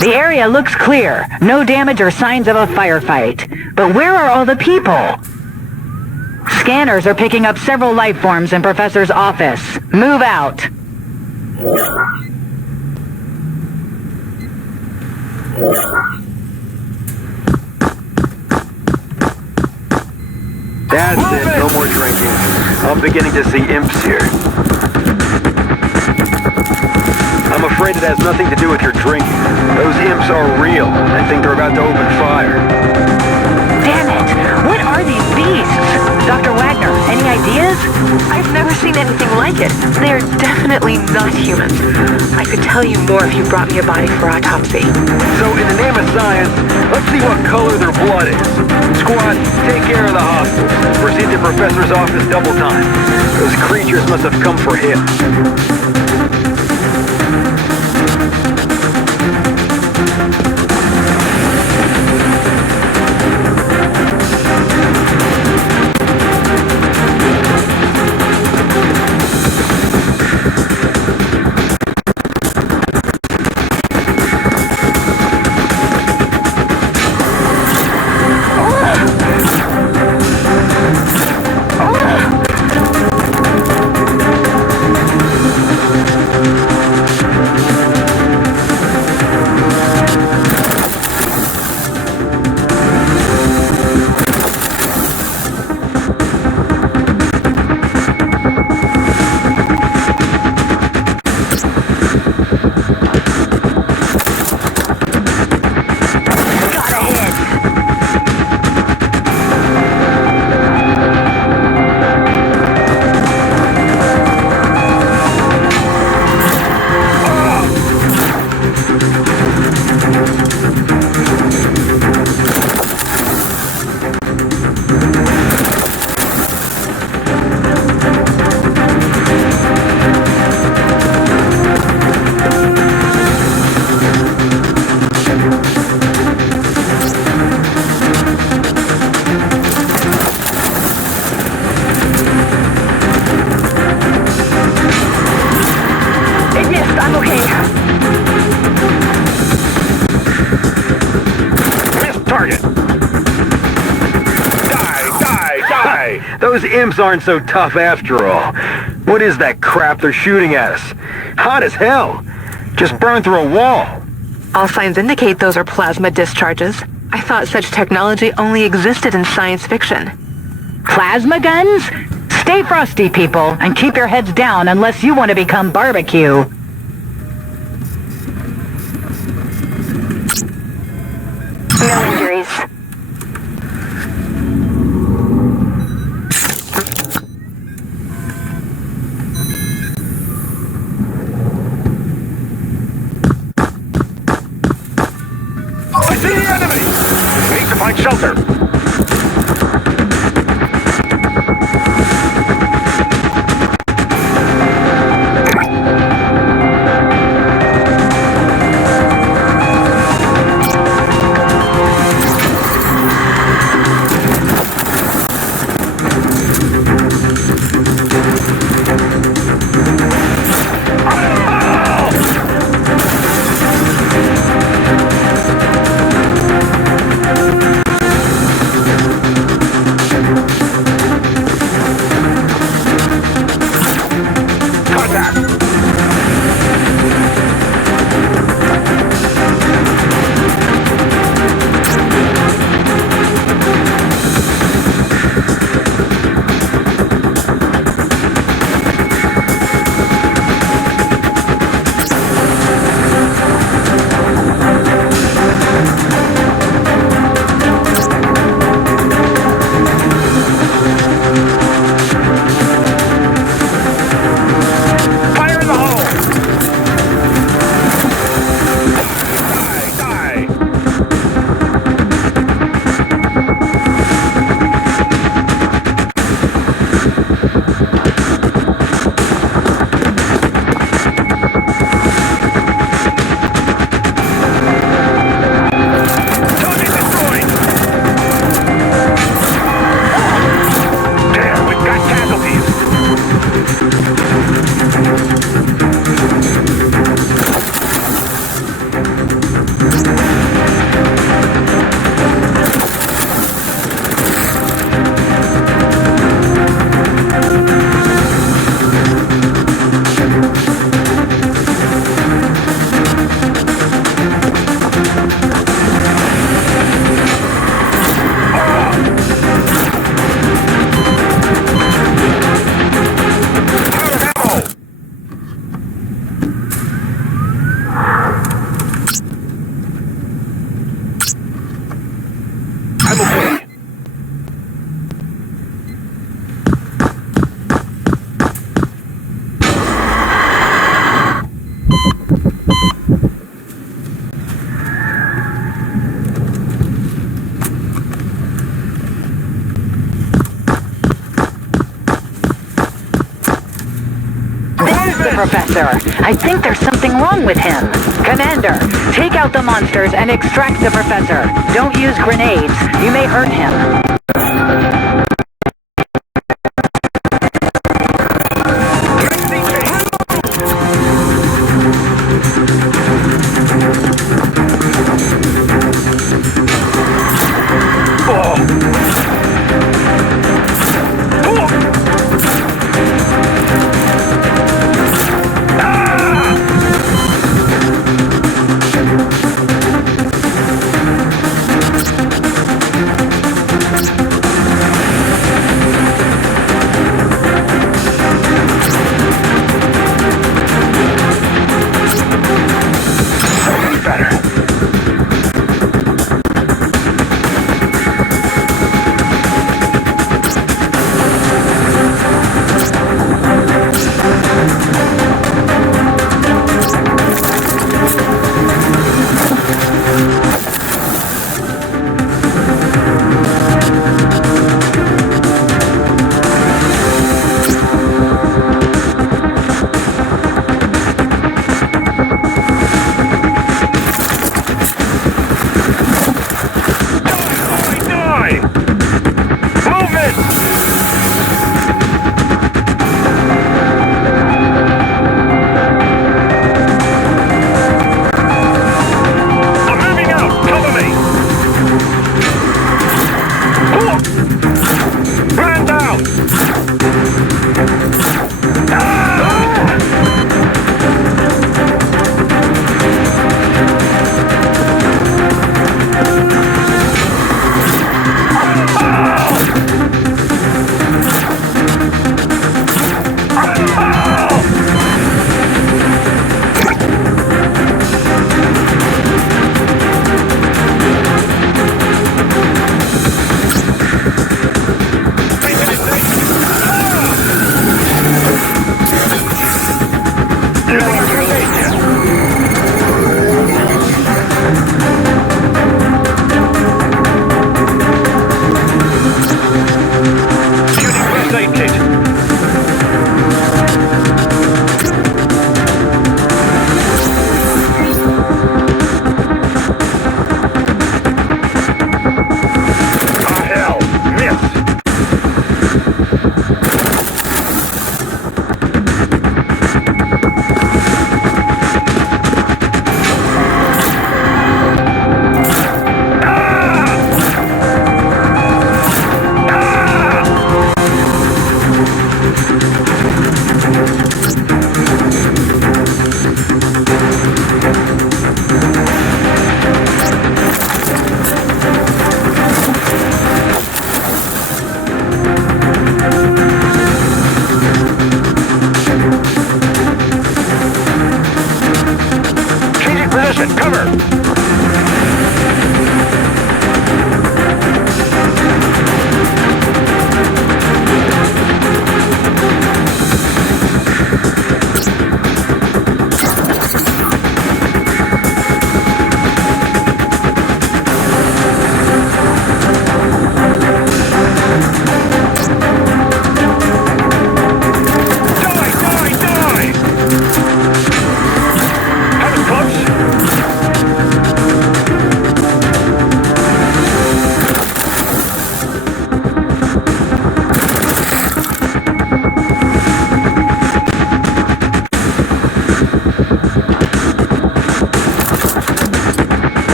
The area looks clear. No damage or signs of a firefight. But where are all the people? Scanners are picking up several life forms in Professor's office. Move out. That's it. No more drinking. I'm beginning to see imps here. I'm afraid it has nothing to do with your drinking. Those imps are real. I think they're about to open fire. Damn it! What are these beasts? Dr. Wagner, any ideas? I've never seen anything like it. They're definitely not human. I could tell you more if you brought me a body for autopsy. So in the name of science, let's see what color their blood is. Squad, take care of the hostiles. Proceed to Professor's office double time. Those creatures must have come for him. Those imps aren't so tough after all. What is that crap they're shooting at us? Hot as hell. Just burned through a wall. All signs indicate those are plasma discharges. I thought such technology only existed in science fiction. Plasma guns? Stay frosty, people, and keep your heads down unless you want to become barbecue. No injuries. I see the enemy! We need to find shelter. Professor. I think there's something wrong with him. Commander, take out the monsters and extract the Professor. Don't use grenades. You may hurt him.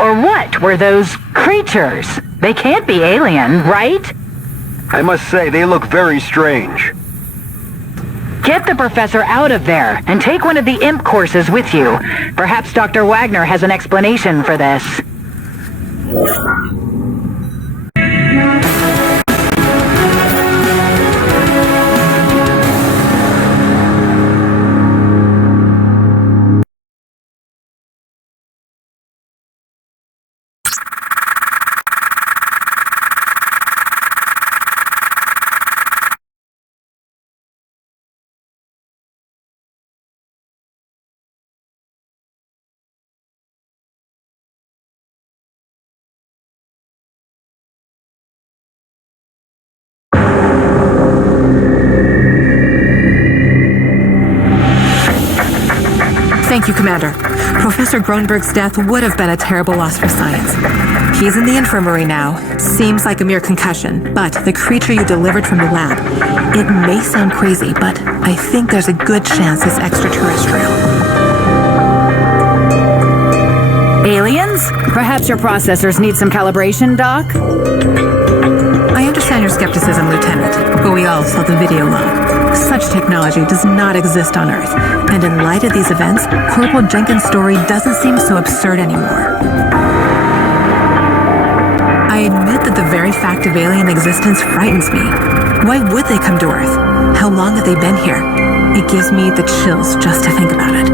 Or what were those creatures? They can't be alien, right? I must say, they look very strange. Get the Professor out of there, and take one of the imp courses with you. Perhaps Dr. Wagner has an explanation for this. Thank you, Commander. Professor Gronberg's death would have been a terrible loss for science. He's in the infirmary now. Seems like a mere concussion, but the creature you delivered from the lab, it may sound crazy, but I think there's a good chance it's extraterrestrial. Aliens? Perhaps your processors need some calibration, Doc? I understand your skepticism, Lieutenant, but we all saw the video log. Such technology does not exist on Earth, and in light of these events, Corporal Jenkins' story doesn't seem so absurd anymore. I admit that the very fact of alien existence frightens me. Why would they come to Earth? How long have they been here? It gives me the chills just to think about it.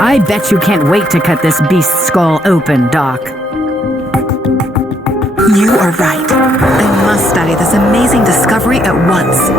I bet you can't wait to cut this beast's skull open, Doc. You are right. I must study this amazing discovery at once.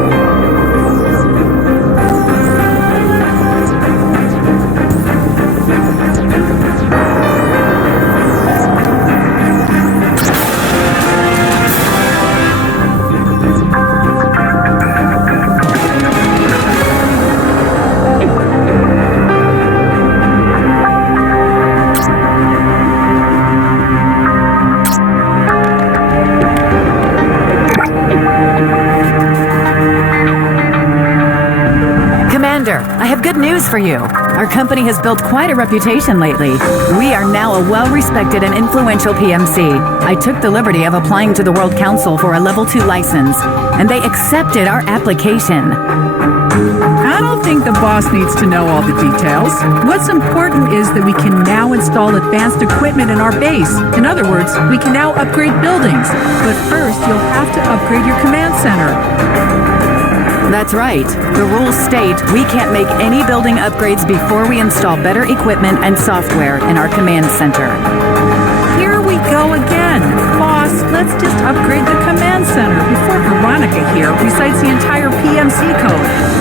I have good news for you. Our company has built quite a reputation lately. We are now a well-respected and influential PMC. I took the liberty of applying to the World Council for a Level 2 license, and they accepted our application. I don't think the boss needs to know all the details. What's important is that we can now install advanced equipment in our base. In other words, we can now upgrade buildings. But first, you'll have to upgrade your command center. That's right. The rules state we can't make any building upgrades before we install better equipment and software in our command center. Here we go again. Boss, let's just upgrade the command center before Veronica here recites the entire PMC code.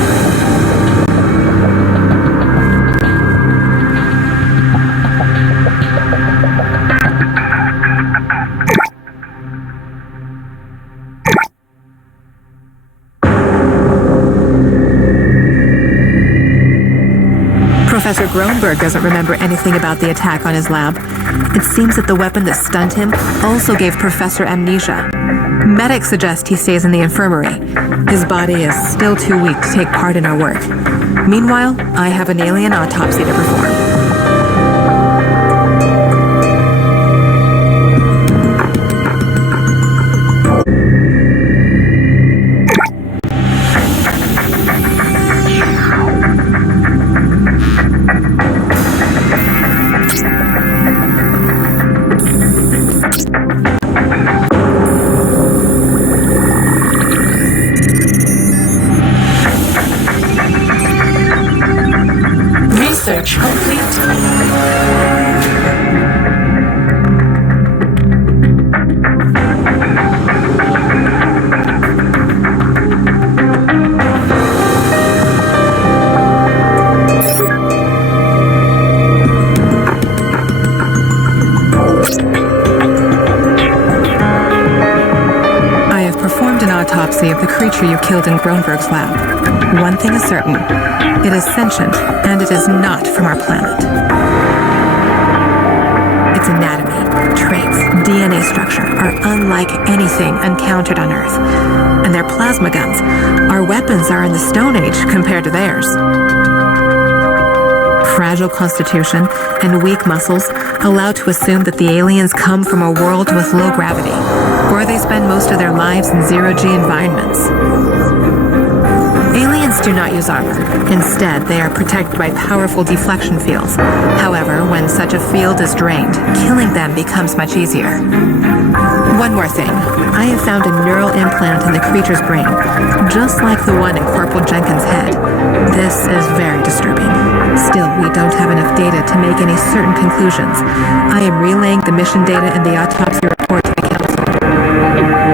Professor Gronberg doesn't remember anything about the attack on his lab. It seems that the weapon that stunned him also gave Professor amnesia. Medics suggest he stays in the infirmary. His body is still too weak to take part in our work. Meanwhile, I have an alien autopsy to perform. Research complete. I have performed an autopsy of the creature you killed in Gronberg's lab. One thing is certain. It is sentient, and it is not from our planet. Its anatomy, traits, DNA structure are unlike anything encountered on Earth. And their plasma guns, our weapons are in the Stone Age compared to theirs. Fragile constitution and weak muscles allow to assume that the aliens come from a world with low gravity, or they spend most of their lives in zero-G environments. Aliens do not use armor. Instead, they are protected by powerful deflection fields. However, when such a field is drained, killing them becomes much easier. One more thing. I have found a neural implant in the creature's brain, just like the one in Corporal Jenkins' head. This is very disturbing. Still, we don't have enough data to make any certain conclusions. I am relaying the mission data and the autopsy report to the Council.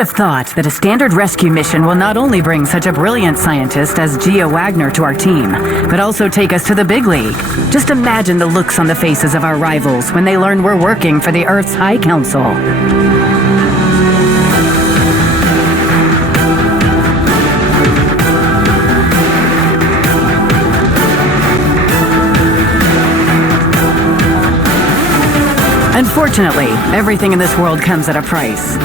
have thought that a standard rescue mission will not only bring such a brilliant scientist as Gia Wagner to our team, but also take us to the big league. Just imagine the looks on the faces of our rivals when they learn we're working for the Earth's High Council. Unfortunately, everything in this world comes at a price.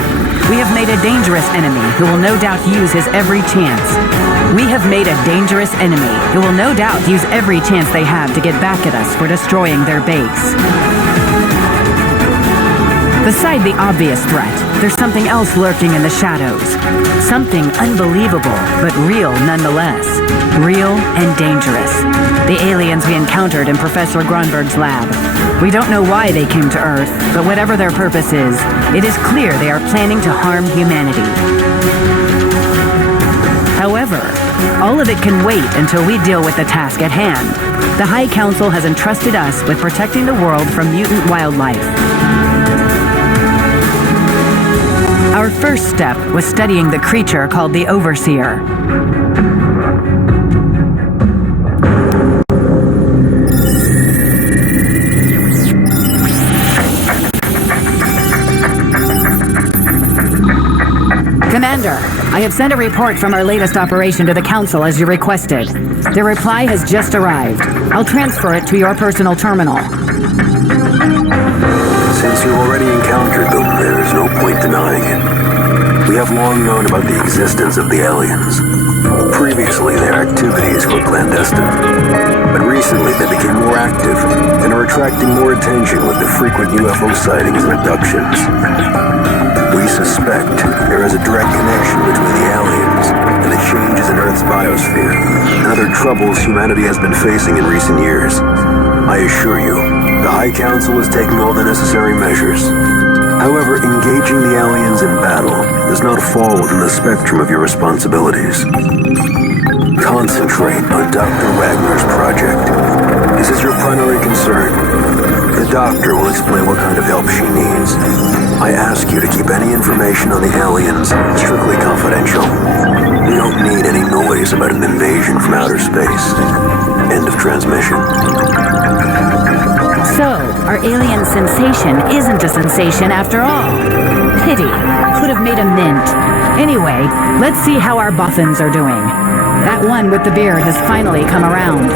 We have made a dangerous enemy who will no doubt use his every chance. We have made a dangerous enemy who will no doubt use every chance they have to get back at us for destroying their base. Beside the obvious threat, there's something else lurking in the shadows. Something unbelievable, but real nonetheless. Real and dangerous. The aliens we encountered in Professor Gronberg's lab. We don't know why they came to Earth, but whatever their purpose is, it is clear they are planning to harm humanity. However, all of it can wait until we deal with the task at hand. The High Council has entrusted us with protecting the world from mutant wildlife. Our first step was studying the creature called the Overseer. Commander, I have sent a report from our latest operation to the Council as you requested. The reply has just arrived. I'll transfer it to your personal terminal. Since you've already encountered them, there is no point denying it. We have long known about the existence of the aliens. Previously, their activities were clandestine. But recently, they became more active and are attracting more attention with the frequent UFO sightings and abductions. We suspect there is a direct connection between the aliens and the changes in Earth's biosphere and other troubles humanity has been facing in recent years. I assure you, the High Council is taking all the necessary measures. However, engaging the aliens in battle does not fall within the spectrum of your responsibilities. Concentrate on Dr. Wagner's project. This is your primary concern. The doctor will explain what kind of help she needs. I ask you to keep any information on the aliens strictly confidential. We don't need any noise about an invasion from outer space. End of transmission. So, our alien sensation isn't a sensation after all. Pity. Could have made a mint. Anyway, let's see how our boffins are doing. That one with the beard has finally come around.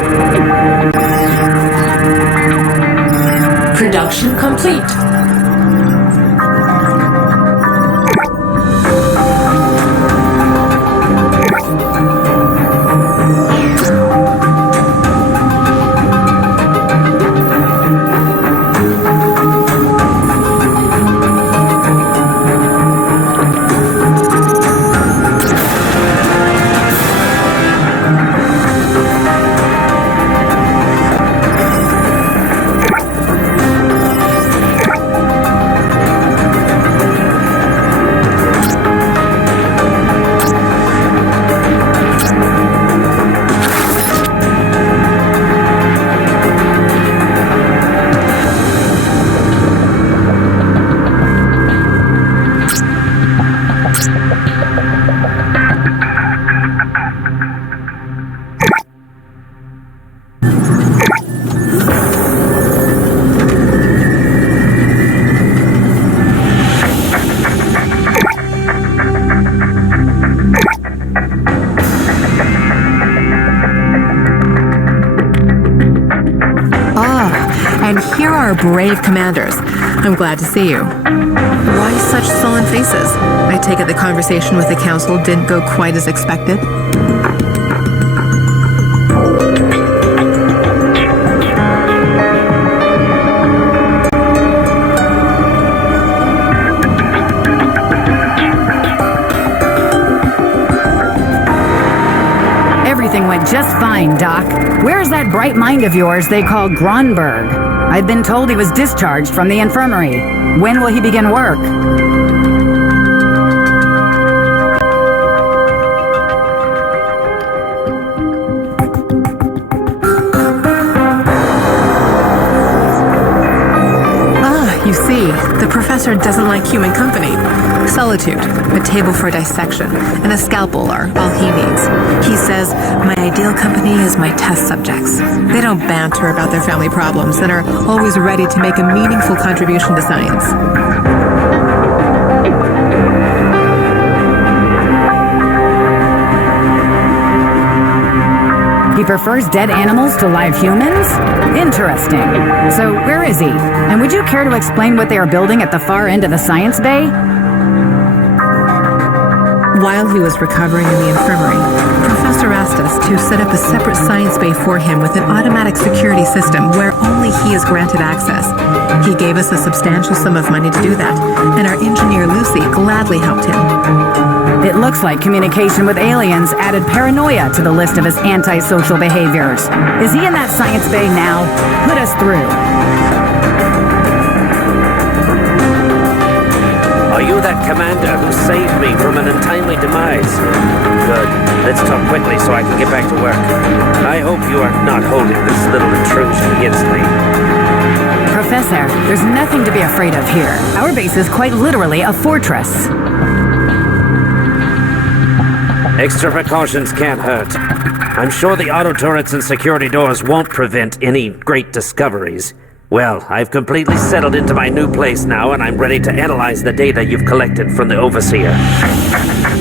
Production complete. Brave commanders. I'm glad to see you. Why such sullen faces? I take it the conversation with the council didn't go quite as expected? Everything went just fine, Doc. Where's that bright mind of yours they call Gronberg? I've been told he was discharged from the infirmary. When will he begin work? You see, the professor doesn't like human company, Solitude, a table for dissection, and a scalpel are all he needs. He says, my ideal company is my test subjects. They don't banter about their family problems and are always ready to make a meaningful contribution to science. He prefers dead animals to live humans? Interesting. So where is he? And would you care to explain what they are building at the far end of the science bay? While he was recovering in the infirmary, Professor asked us to set up a separate science bay for him with an automatic security system where only he is granted access. He gave us a substantial sum of money to do that, and our engineer Lucy gladly helped him. It looks like communication with aliens added paranoia to the list of his antisocial behaviors. Is he in that science bay now? Put us through. Are you that commander who saved me from an untimely demise? Good. Let's talk quickly so I can get back to work. I hope you are not holding this little intrusion against me. Professor, there's nothing to be afraid of here. Our base is quite literally a fortress. Extra precautions can't hurt. I'm sure the auto turrets and security doors won't prevent any great discoveries. Well, I've completely settled into my new place now, and I'm ready to analyze the data you've collected from the Overseer.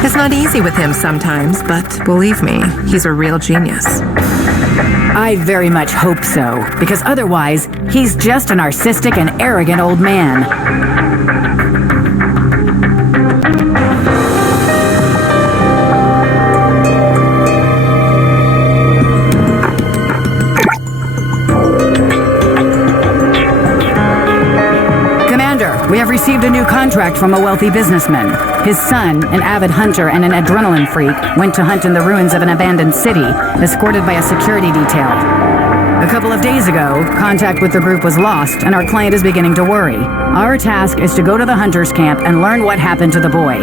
It's not easy with him sometimes, but believe me, he's a real genius. I very much hope so, because otherwise, he's just a narcissistic and arrogant old man. We have received a new contract from a wealthy businessman. His son, an avid hunter and an adrenaline freak, went to hunt in the ruins of an abandoned city, escorted by a security detail. A couple of days ago, contact with the group was lost, and our client is beginning to worry. Our task is to go to the hunter's camp and learn what happened to the boy.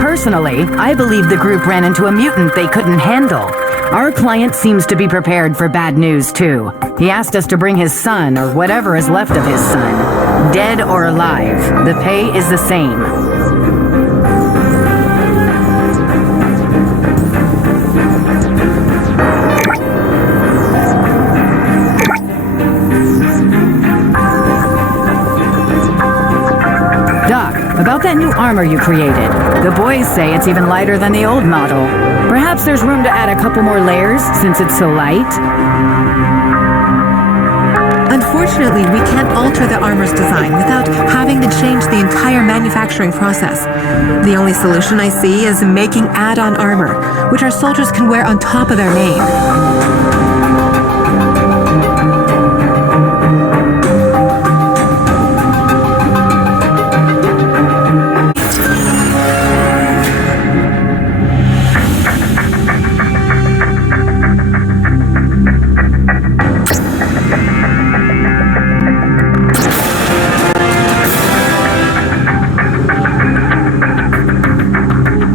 Personally, I believe the group ran into a mutant they couldn't handle. Our client seems to be prepared for bad news, too. He asked us to bring his son, or whatever is left of his son. Dead or alive, the pay is the same. Doc, about that new armor you created. The boys say it's even lighter than the old model. Perhaps there's room to add a couple more layers since it's so light? Unfortunately, we can't alter the armor's design without having to change the entire manufacturing process. The only solution I see is making add-on armor, which our soldiers can wear on top of their main.